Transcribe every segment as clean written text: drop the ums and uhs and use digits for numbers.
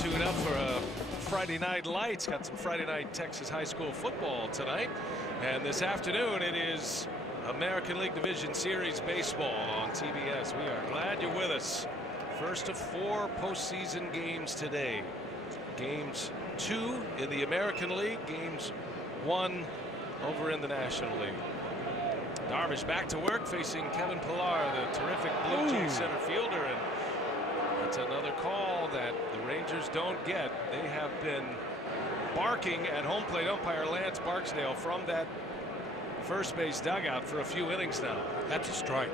tune up for a Friday night lights. Got some Friday night Texas high school football tonight. And this afternoon it is American League Division Series baseball on TBS. We are glad you're with us. First of 4 postseason games today. Games 2 in the American League, games 1 over in the National League. Darvish back to work facing Kevin Pillar, the terrific Blue Jays center fielder, and that's another call that the Rangers don't get. They have been barking at home plate umpire Lance Barksdale from that first base dugout for a few innings now. That's a strike.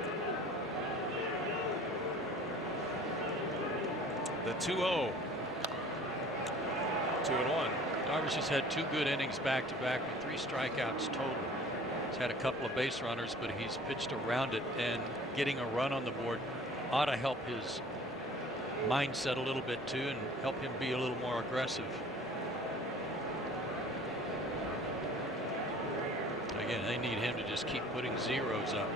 The 2-0. 2-1. Darvish has had 2 good innings back-to-back with 3 strikeouts total. He's had a couple of base runners, but he's pitched around it, and getting a run on the board ought to help his mindset a little bit too and help him be a little more aggressive. Again, they need him to just keep putting zeros up.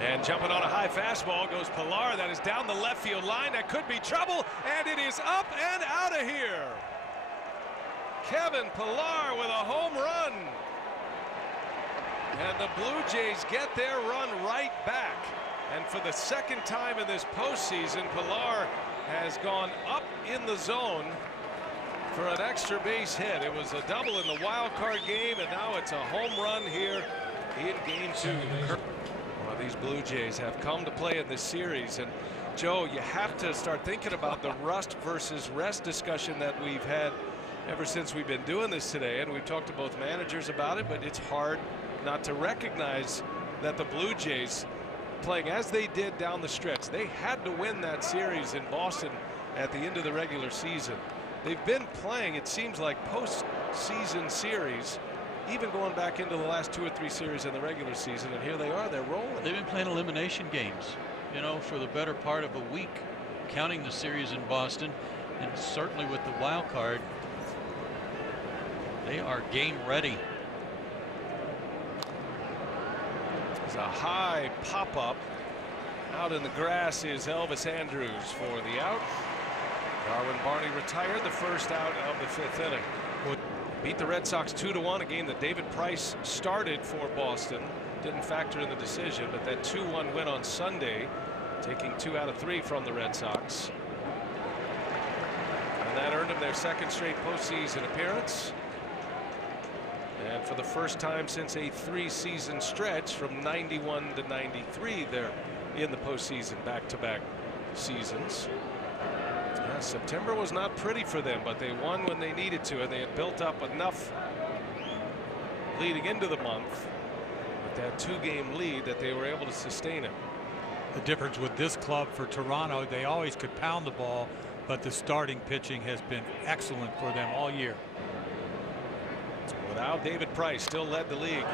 And jumping on a high fastball goes Pillar. That is down the left field line. That could be trouble, and it is up and out of here. Kevin Pillar with a home run. And the Blue Jays get their run right back. And for the second time in this postseason, Pillar has gone up in the zone for an extra base hit. It was a double in the wild card game, and now it's a home run here in game 2. Well, these Blue Jays have come to play in this series, and Joe, you have to start thinking about the rust versus rest discussion that we've had ever since we've been doing this today, and we've talked to both managers about it, but it's hard not to recognize that the Blue Jays, playing as they did down the stretch, they had to win that series in Boston at the end of the regular season. They've been playing, it seems like, postseason series, even going back into the last 2 or 3 series in the regular season, and here they are, they're rolling. They've been playing elimination games, you know, for the better part of a week, counting the series in Boston, and certainly with the wild card, they are game ready. It's a high pop-up. Out in the grass is Elvis Andrus for the out. Darwin Barney retired, the first out of the 5th inning. Beat the Red Sox 2-1, a game that David Price started for Boston. Didn't factor in the decision, but that 2-1 win on Sunday, taking 2 out of 3 from the Red Sox. And that earned them their 2nd straight postseason appearance. And for the first time since a 3-season stretch from 91 to 93, they're in the postseason back-to-back seasons. Yeah, September was not pretty for them, but they won when they needed to, and they had built up enough leading into the month with that 2-game lead that they were able to sustain it. The difference with this club for Toronto, they always could pound the ball, but the starting pitching has been excellent for them all year. Without David Price, still led the league.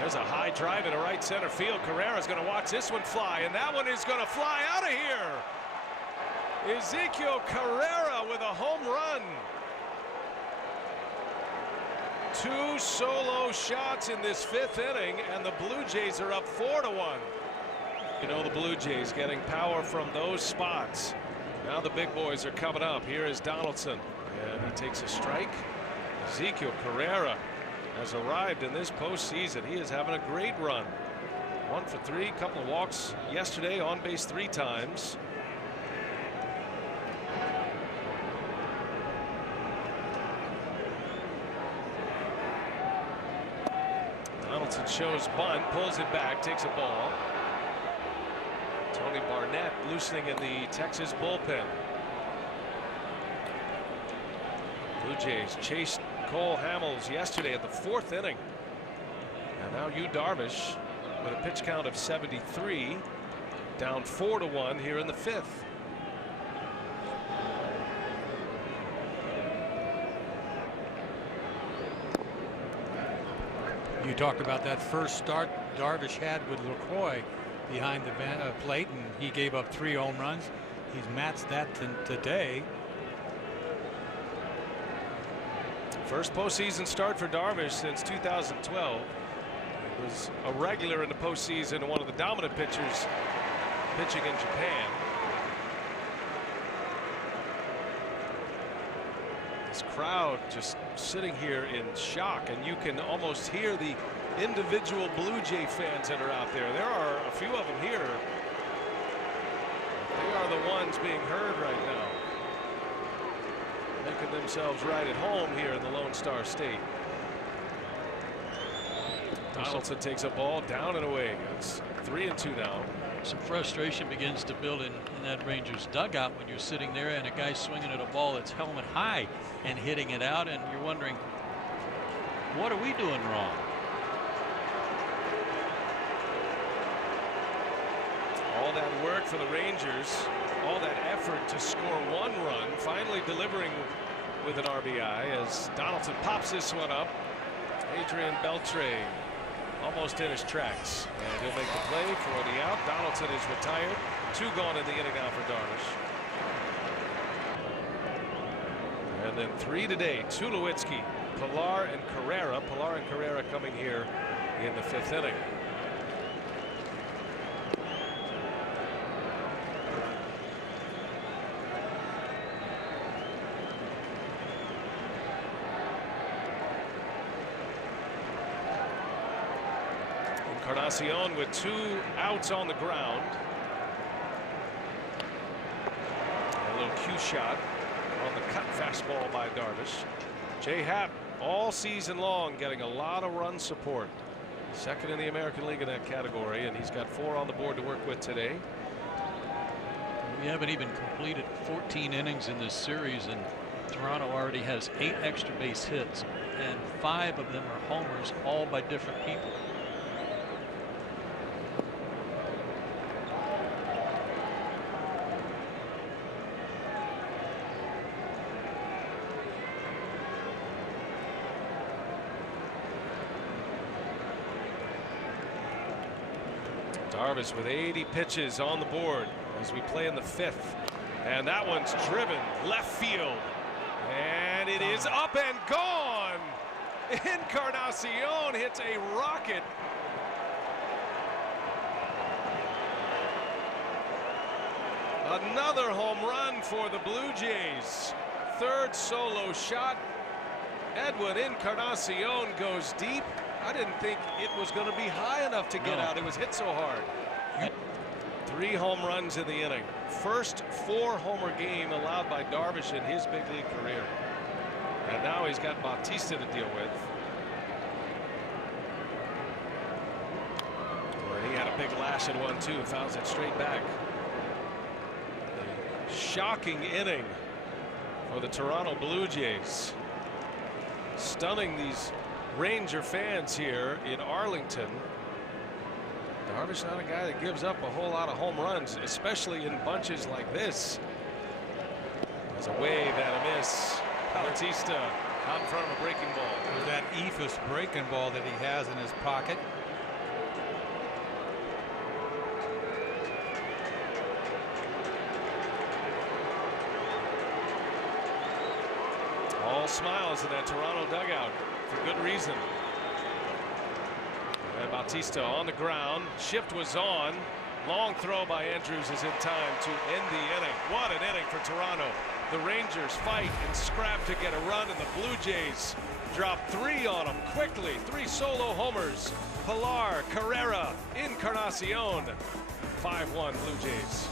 There's a high drive into right center field. Carrera's going to watch this one fly, and that one is going to fly out of here. Ezekiel Carrera with a home run. 2 solo shots in this 5th inning, and the Blue Jays are up 4-1. You know, the Blue Jays getting power from those spots. Now the big boys are coming up. Here is Donaldson, and he takes a strike. Ezekiel Carrera has arrived in this postseason. He is having a great run. 1 for 3, couple of walks yesterday, on base 3 times. Donaldson shows bunt, pulls it back, takes a ball. Tony Barnett loosening in the Texas bullpen. Blue Jays chased Cole Hamels yesterday at the 4th inning. And now Yu Darvish with a pitch count of 73, down 4-1 here in the 5th. You talked about that first start Darvish had with LaCroix behind the plate, and he gave up 3 home runs. He's matched that today. First postseason start for Darvish since 2012. He was a regular in the postseason and one of the dominant pitchers pitching in Japan. This crowd just sitting here in shock, and you can almost hear the individual Blue Jay fans that are out there. There are a few of them here. They are the ones being heard right now, making themselves right at home here in the Lone Star State. Donaldson takes a ball down and away. It's 3-2 now. Some frustration begins to build in that Rangers dugout when you're sitting there and a guy swinging at a ball that's helmet high and hitting it out, and you're wondering, what are we doing wrong? All that work for the Rangers, all that effort to score 1 run, finally delivering with an RBI as Donaldson pops this one up. Adrian Beltre almost in his tracks, and he'll make the play for the out. Donaldson is retired. 2 gone in the inning now for Darvish. And then 3 today. Tulowitzki, Pilar, and Carrera. Pilar and Carrera coming here in the 5th inning. Encarnacion with 2 outs on the ground. A little cue shot on the cut fastball by Darvish. Jay Happ all season long getting a lot of run support. 2nd in the American League in that category, and he's got 4 on the board to work with today. We haven't even completed 14 innings in this series, and Toronto already has 8 extra base hits, and 5 of them are homers, all by different people. Darvish with 80 pitches on the board as we play in the 5th, and that one's driven left field, and it is up and gone. Encarnacion hits a rocket. Another home run for the Blue Jays. 3rd solo shot. Edwin Encarnacion goes deep. I didn't think it was going to be high enough to get out. It was hit so hard. 3 home runs in the inning. First 4-homer game allowed by Darvish in his big league career. And now he's got Bautista to deal with. Well, he had a big lash at 1-2, fouls it straight back. A shocking inning for the Toronto Blue Jays. Stunning these Ranger fans here in Arlington. Darvish not a guy that gives up a whole lot of home runs, especially in bunches like this. There's a wave and a miss. Bautista out in front of a breaking ball. There's that eephus breaking ball that he has in his pocket. All smiles in that Toronto dugout for good reason. And Bautista on the ground. Shift was on. Long throw by Andrews is in time to end the inning. What an inning for Toronto. The Rangers fight and scrap to get a run, and the Blue Jays drop 3 on them quickly. 3 solo homers. Pilar, Carrera, Encarnacion. 5-1 Blue Jays.